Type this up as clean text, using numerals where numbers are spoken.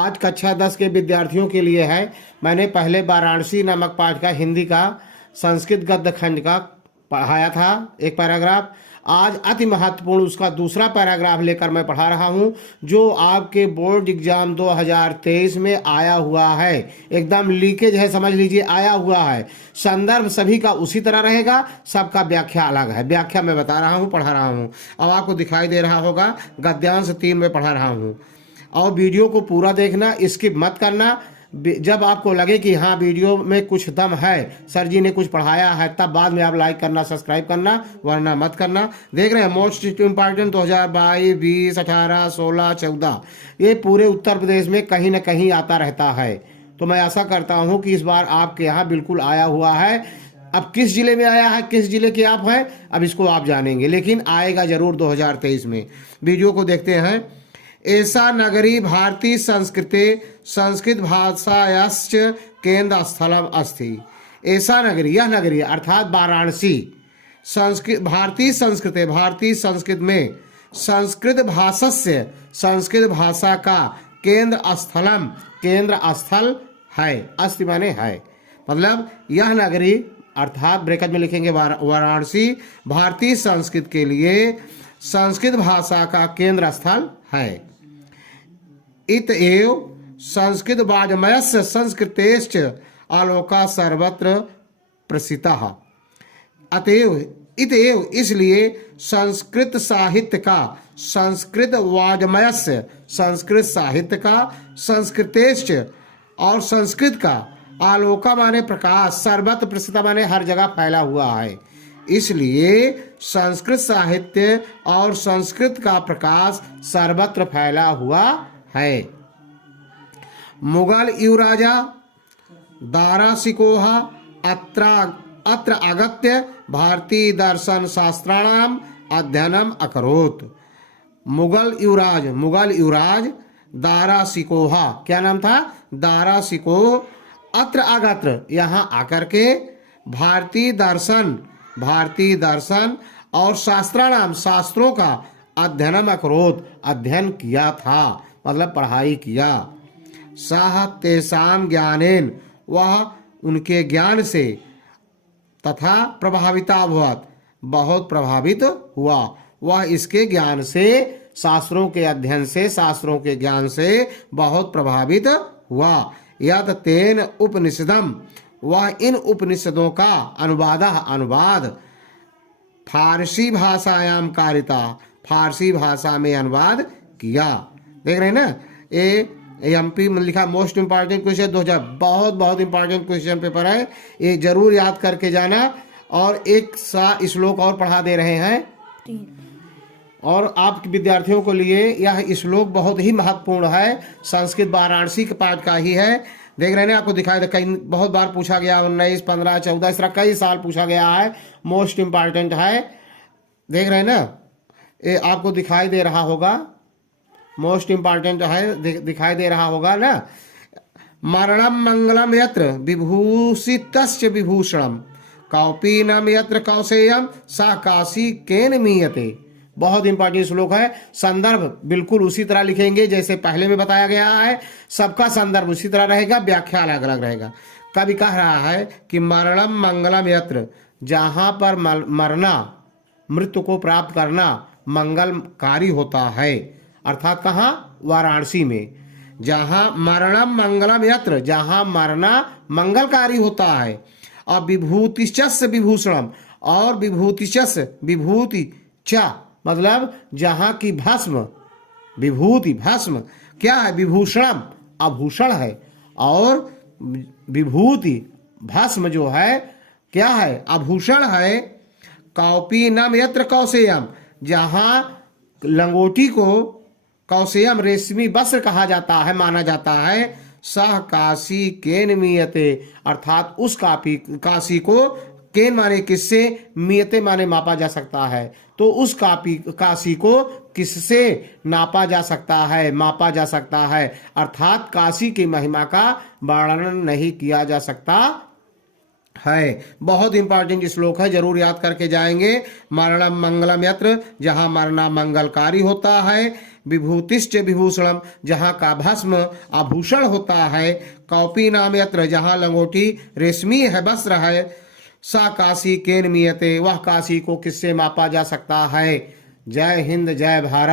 आज कक्षा 10 के विद्यार्थियों के लिए है। मैंने पहले वाराणसी नामक पाठ का हिंदी का संस्कृत गद्य खंड का पढ़ाया था एक पैराग्राफ। आज अति महत्वपूर्ण उसका दूसरा पैराग्राफ लेकर मैं पढ़ा रहा हूं, जो आपके बोर्ड एग्जाम 2023 में आया हुआ है। एकदम लीकेज है, समझ लीजिए, आया हुआ है। संदर्भ सभी का उसी तरह रहेगा, सबका व्याख्या अलग है। व्याख्या मैं बता रहा हूं, पढ़ा रहा हूं। अब आपको दिखाई दे रहा होगा गद्यांश 3 में पढ़ा रहा हूं। और वीडियो को पूरा देखना, स्किप मत करना। जब आपको लगे कि हाँ वीडियो में कुछ दम है, सर जी ने कुछ पढ़ाया है, तब बाद में आप लाइक करना, सब्सक्राइब करना, वरना मत करना। देख रहे हैं मोस्ट इम्पॉर्टेंट 2022, 20, 18, 16, 14, ये पूरे उत्तर प्रदेश में कहीं ना कहीं आता रहता है। तो मैं आशा करता हूँ कि इस बार आपके यहाँ बिल्कुल आया हुआ है। अब किस जिले में आया है, किस जिले के आप हैं, अब इसको आप जानेंगे, लेकिन आएगा जरूर 2023 में। वीडियो को देखते हैं। ऐसा नगरी भारतीय संस्कृते संस्कृत भाषायाश्च केंद्र स्थलम अस्ति। ऐसा नगरी, यह नगरी अर्थात वाराणसी, संस्कृत भारतीय संस्कृते, भारतीय संस्कृत में संस्कृत भाषस्य, संस्कृत भाषा का केंद्र स्थलम, केंद्र स्थल है। अस्ति माने है, मतलब यह नगरी अर्थात ब्रैकेट में लिखेंगे वाराणसी भारतीय संस्कृत के लिए संस्कृत भाषा का केंद्र स्थल है। इत एव संस्कृत वाङ्मयस्य संस्कृतेश्च आलोका सर्वत्र प्रसिद्धः। अतएव इतएव इसलिए संस्कृत साहित्य का, संस्कृत वाङ्मयस्य संस्कृत साहित्य का, संस्कृतेश्च और संस्कृत का, आलोका माने प्रकाश, सर्वत्र प्रसिद्ध माने हर जगह फैला हुआ है। इसलिए संस्कृत साहित्य और संस्कृत का प्रकाश सर्वत्र फैला हुआ है। मुगल युवराजा दारासिकोह अत्र आगत्य भारतीय दर्शन शास्त्राणाम अध्ययनम अकरोत्। मुगल युवराज दारासिकोह, क्या नाम था, दारासिकोह अत्र आगत्र, यहाँ आकर के भारतीय दर्शन और शास्त्राणाम, शास्त्रों का अध्ययनम अकरोत्, अध्ययन किया था, मतलब पढ़ाई किया। सह तेषां ज्ञानेन, वह उनके ज्ञान से, तथा प्रभाविता भवत्, बहुत प्रभावित हुआ। वह इसके ज्ञान से, शास्त्रों के अध्ययन से, शास्त्रों के ज्ञान से बहुत प्रभावित हुआ। यत् तेन उपनिषदम, वह इन उपनिषदों का अनुवाद फारसी भाषायाम कारिता, फारसी भाषा में अनुवाद किया। देख रहे हैं ना, ये एमपी में लिखा मोस्ट इंपॉर्टेंट क्वेश्चन 2000, बहुत इंपॉर्टेंट क्वेश्चन पेपर है, ये जरूर याद करके जाना। और एक सा श्लोक और पढ़ा दे रहे हैं, और आप विद्यार्थियों को लिए यह श्लोक बहुत ही महत्वपूर्ण है, संस्कृत वाराणसी के पाठ का ही है। देख रहे हैं, आपको दिखाई दे, कई बहुत बार पूछा गया, 19, 15, 14, इस तरह कई साल पूछा गया है, मोस्ट इंपॉर्टेंट है। देख रहे हैं ना, ये आपको दिखाई दे रहा होगा, मोस्ट इंपॉर्टेंट है, दिखाई दे रहा होगा ना। मरणम मंगलम यत्र विभूषितस्य विभूषणम, कौपीनम यत्र कौशेयम सा काशी केन मीयते। बहुत इंपॉर्टेंट श्लोक है। संदर्भ बिल्कुल उसी तरह लिखेंगे जैसे पहले में बताया गया है, सबका संदर्भ उसी तरह रहेगा, व्याख्या अलग अलग रहेगा। कवि कह रहा है कि मरणम मंगलम यत्र, जहां पर मरना, मृत्यु को प्राप्त करना मंगलकारी होता है, अर्थात कहाँ, वाराणसी में। जहां मरणम मंगलम यत्र, जहां मरना मंगलकारी होता है। और विभूतिश्च विभूषणम, और विभूतिश्च, विभूति च मतलब जहां की भस्म, विभूति भस्म क्या है, विभूषणम आभूषण है, और विभूति भस्म जो है क्या है, आभूषण है। कौपीनम यत्र कौशेयम, जहां लंगोटी को कौशेयम रेशमी वस्त्र कहा जाता है, माना जाता है। सह काशी केन मीयते, अर्थात उस काशी को, केन माने किससे, मीयते माने मापा जा सकता है, तो उस काशी को किससे नापा जा सकता है, मापा जा सकता है, अर्थात काशी की महिमा का वर्णन नहीं किया जा सकता है। बहुत इंपॉर्टेंट श्लोक है, जरूर याद करके जाएंगे। मरणम मंगलम यत्र, जहां मरना मंगलकारी होता है। विभूतिश्च विभूषणम, जहाँ का भस्म आभूषण होता है। कौपी नाम यत्र, जहाँ लंगोटी रेशमी है वस्त्र है। सा काशी केन मियते, वह काशी को किससे मापा जा सकता है। जय हिंद जय भारत।